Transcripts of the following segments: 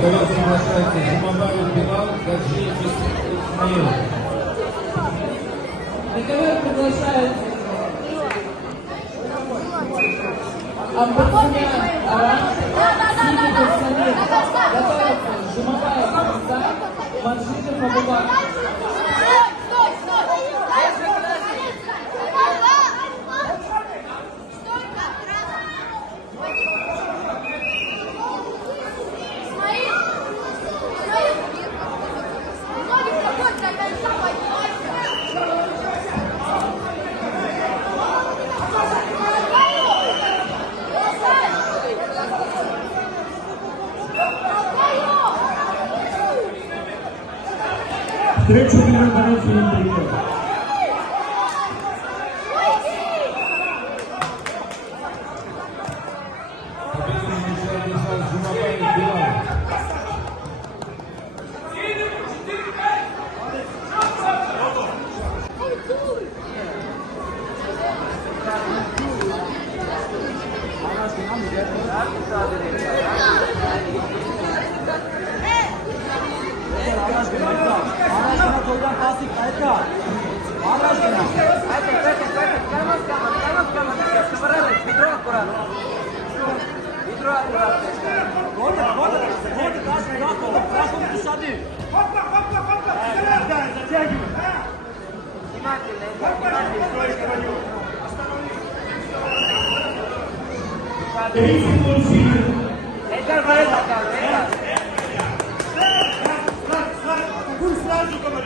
ковер приглашается Жумабаев Билал, Гаджиев Исмаил. На ковер приглашает Амбарсумян Арам, Сигитов Самир. Готовится Жумабаев Хамза, Маншидов Абубак. Встречу переговорить Олимпийка.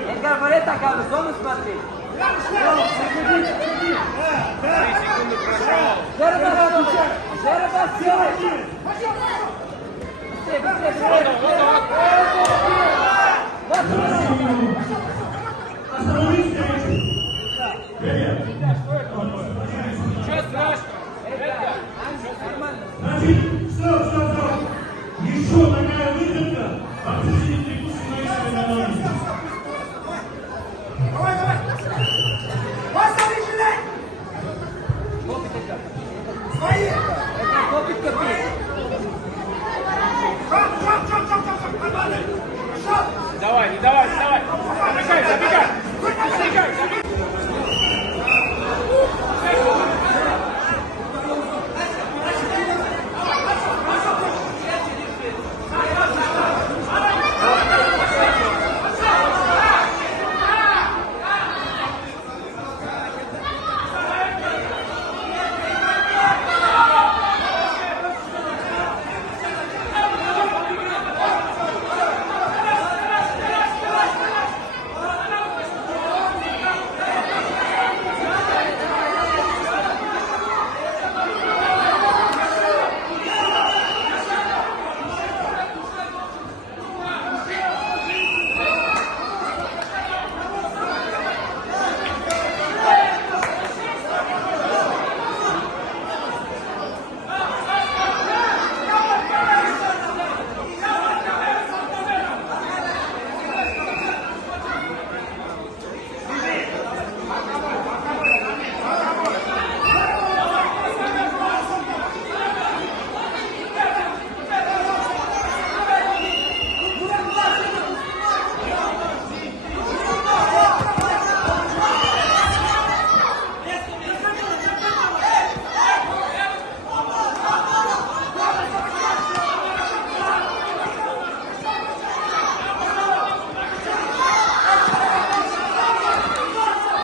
Эдгар, валет аккаунт, зону смотри. Стоп. Еще такая выходка. Обсудите трибуны свои ноги. Давай. Поставь жилет. Свои. Это копит копит. Шаг. Давай. Забегай.